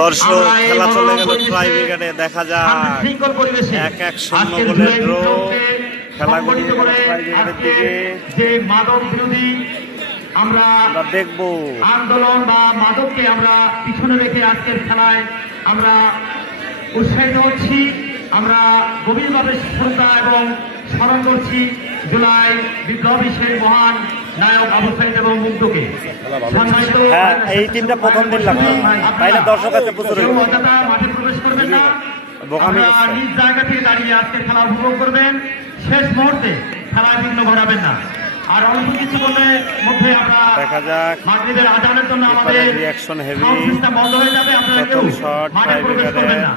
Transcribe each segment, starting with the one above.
দর্শক খেলা চলে গেল ট্রাই ব্রিগেডে দেখা যাক। এক এক শূন্য গোলের ড্র খেলা গড়িয়ে গেল ট্রাই ব্রিগেডের দিকে। যে মাদক বিরোধী আমরা আমরা দেখব। আন্দোলন বা মাদককে আমরা পিছনে রেখে আজকের খেলায় আমরা উৎসাহিত হচ্ছি। আমরা গভীরভাবে শ্রদ্ধা এবং স্মরণ করছি জুলাই বিপ্লবী সেই মহান হ্যাঁ এই টিমটা প্রথম দিন লাগবে দর্শক আছে প্রচুর। নিজ জায়গা থেকে দাঁড়িয়ে আজকে খেলা উপভোগ করবেন। শেষ মুহূর্তে খেলা বিঘ্ন ঘটাবেন না। আর অল্প কিছুক্ষণের মধ্যে আমরা দেখা যাক। মাগরিবের আজানের জন্য আমাদের বন্ধ হয়ে যাবে। আপনারা কেউ প্রথম shot, মাঠে প্রবেশ করবেন না।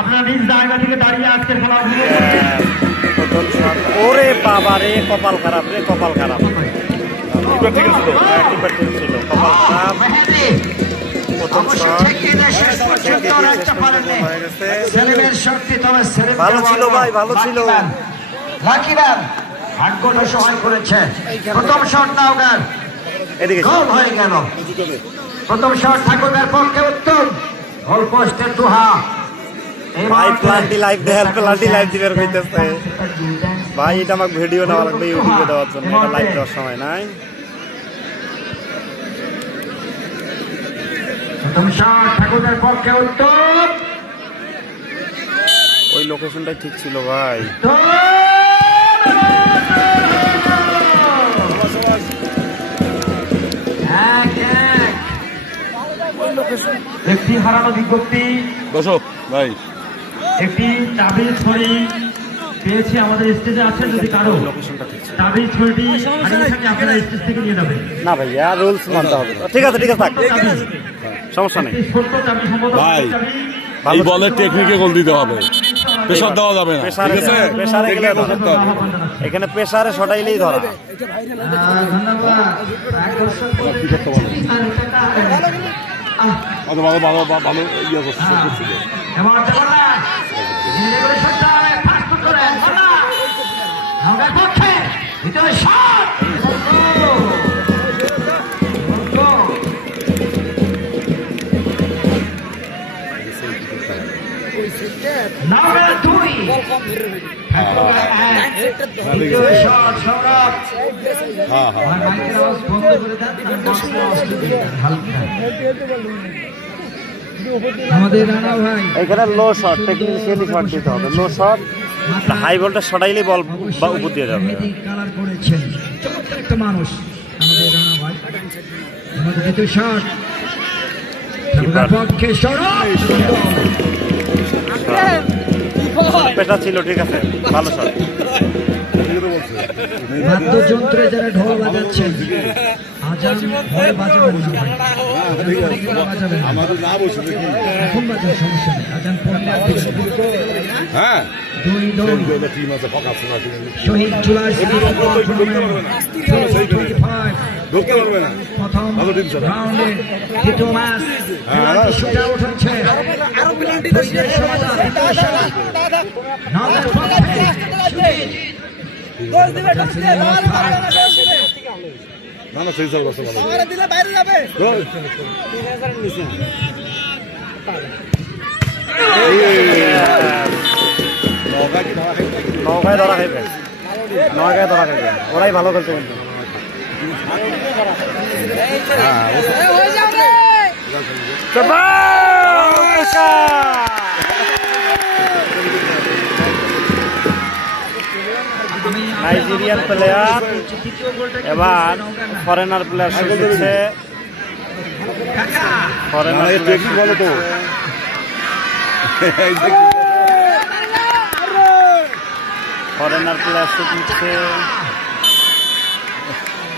আপনারা নিজ জায়গা থেকে দাঁড়িয়ে আজকের খেলা উপভোগ করবেন shot। ওরে বাবা রে কপাল খারাপ রে কপাল খারাপ। হ্যাঁ, keeper ঠিক ছিল। কপাল খারাপ। প্রথম শট হয়ে শক্তি ভালো ছিল ভাই, ভালো ছিল। লাকি ভাগ্যটা সহায় করেছে। প্রথম শট নাওগার গোল হয়ে গেল। প্রথম শট ঠাকুরদার পক্ষে উত্তম। গোল পোস্টের দুহা ভাই প্লান্টি লাইভ প্লান্টি লাইভ দিবের কইতেছে ভাই এটা আমাকে ভিডিও নেওয়া লাগবে ইউটিউবে দেওয়ার জন্য। এটা লাইভ দেওয়ার সময় নাই। পক্ষে ওই লোকেশনটাই ঠিক ছিল ভাই। এক এক। একটি হারানো বিজ্ঞপ্তি। দর্শক ভাই। একটি চাবি ছড়ি পেয়েছি আমাদের স্টেজে আছে যদি কারও। লোকেশনটা ঠিক ছিল। চাবি ছড়িটি আপনারা স্টেজ থেকে নিয়ে যাবেন। না ভাই আর রুলস মানতে হবে ঠিক আছে ঠিক আছে থাক। সমস্যা নেই। ভাই। এই বলের টেকনিকে গোল দিতে হবে। প্রেশার দেওয়া যাবে না প্রেসারে ঠিক আছে। এখানে প্রেশারে সটাইলেই ধরা। ভালো ভালো ভালো ভালো ইয়ে করছে রানা ভাই এখানে লো শট টেকনিক্যালি শট দিতে হবে। লো শট হাই বলটা সটাইলেই বল বা উপর দিয়ে যাবে। কালার করেছেন চমৎকার একটা মানুষ। আমাদের রানা ভাই। আমাদের দ্বিতীয় শট পক্ষে সৌরভ পেটা ছিল ঠিক আছে ভালো শট বাদ্যযন্ত্রে যারা ঢোল বাজাচ্ছেন আজান ভয়ে বাজাবেন এখন সমস্যা নেই আজান পড়লে। হ্যাঁ। দুই দল শহীদ জুলাই ঢুকতে পারবে না। প্রথম ভালো টিম পক্ষে না না সেই কি ধারা থাকে? নৌকায় ধরা খাইবে। নৌকায় ধরা খাইবে। ওরাই ভালো খেলছে কিন্তু। নাইজেরিয়ান প্লেয়ার এবার ফরেনার প্লেয়ার দিচ্ছে। ফরেনার বলো তো। ফরেনার প্লেয়ার শুট নিচ্ছে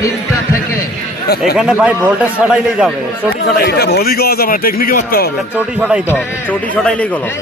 তিনটা থেকে। এখানে ভাই ভোল্টেজ ছড়াইলেই যাবে চটি ছড়াইতে এটা ভলি গাওয়া যাবে না টেকনিকে মারতে হবে। চটি ছড়াইতে হবে চটি ছড়াইলেই গোল হবে।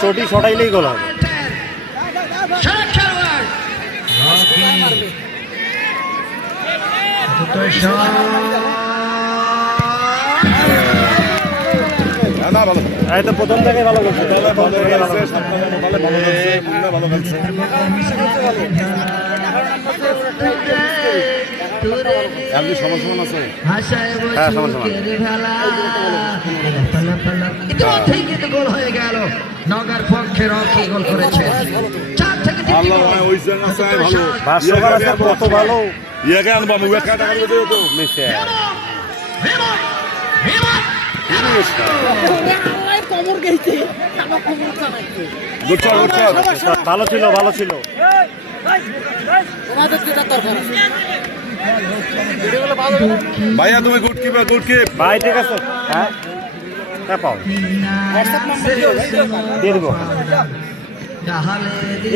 চটি ছড়াইলেই গোল হবে। ভালো তো প্রথম থেকে ভালো করছে। প্রথম থেকে ভালো করছে। ভালো ভালো খেলছে আপনি সমান সমান আছে। হ্যাঁ, সমান সমান। বসুকের ভেলা। পালা পালা ইতিমধ্যেই গোল হয়ে গেল। নগার পক্ষে রকি গোল করেছে। চার থেকে তিনটি আল্লাহ গোল। ওই ভালো। ভাষ্যকার আছে কত ভালো। ইয়াকে আনবা মুখে কাটা তো মিশে। ভালো ছিল ভালো ছিল ভাইয়া, তুমি গুড কিপার গুড কিপ ভাই, ঠিক আছে। হ্যাঁ। পাও।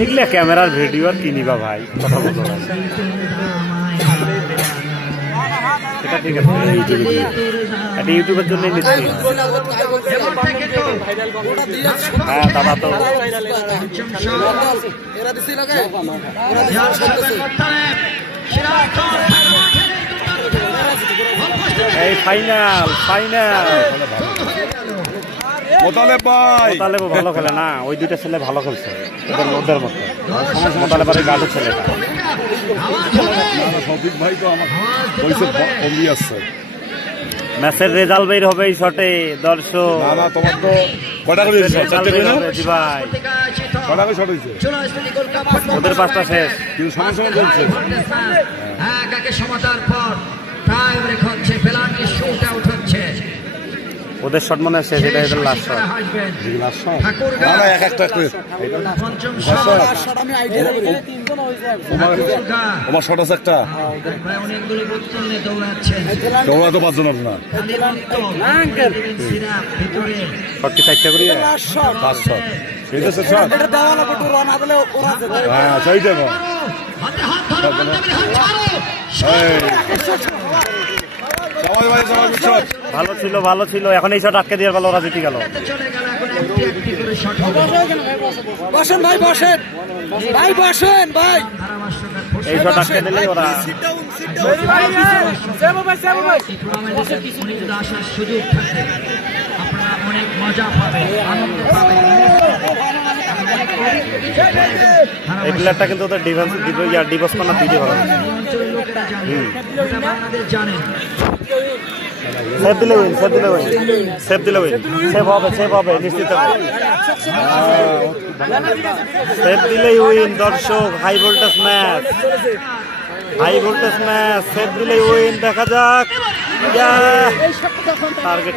এগুলা ক্যামেরার ভিডিও আর কিনিবা ভাই? কথা বলতে। সেটা ঠিক আছে। এটা ইউটিউবের জন্য নিচ্ছি হ্যাঁ দাদা তো এই ফাইনাল ফাইনাল মোতালেব ভাই মোতালেব ভালো খেলে না ওই দুইটা ছেলে ভালো খেলছে ওদের ওদের মতো মোতালেবের গাড়ি ছেলেটা শফিক ভাই তো আমার পয়সা কমই আসছে ম্যাচের রেজাল্ট বের হবে এই শটে দর্শক। না না তোমার তো কটা করে চারটে করে ভাই কটা করে শট হয়েছে? ওদের পাঁচটা শেষ। কিন্তু সমান সমান চলছে। এক একে সমাতার পর? টাই ব্রেক হচ্ছে পেনাল্টি শুট আউট হচ্ছে। ওদের শট মনে হয় শেষ এটা এদের লাস্ট শট লাস্ট শট না না এক একটা করে পঞ্চম শট। শট তোমার শট আছে একটা? তোমরা তো পাঁচজন না। খালি মুক্ত। দিবেন সিরাপ ভিতরে শট চারটা করি পাঁচ শট এটা সে শট হ্যাঁ সেইটা না হাতে হাত ধরো বান্ধবীর হাত ছাড়ো ভালো ছিল ভালো ছিল। এখন এই শট আটকে দিয়ে ভালো ওরা জিতে গেল। শটে চলে গেল এখন একটি একটি করে শট হবে বসেন। ভাই বসেন ভাই বসেন ভাই এই শট আটকে দিলে ওরা অনেক আসার সুযোগ থাকে আপনারা অনেক মজা পাবেন আনন্দ পাবেন। এই প্লেয়ারটা কিন্তু ওদের ডিফেন্স ডিভোর্স করার দিতে লোকেরা জানে বাংলাদেশ সেভ দিলে উইন। সেভ দিলে উইন। সেভ দিলে উইন? সেভ হবে সেভ হবে নিশ্চিত হবে। সেভ দিলেই উইন দর্শক high voltage match high voltage match save দিলেই উইন দেখা যাক। টার্গেট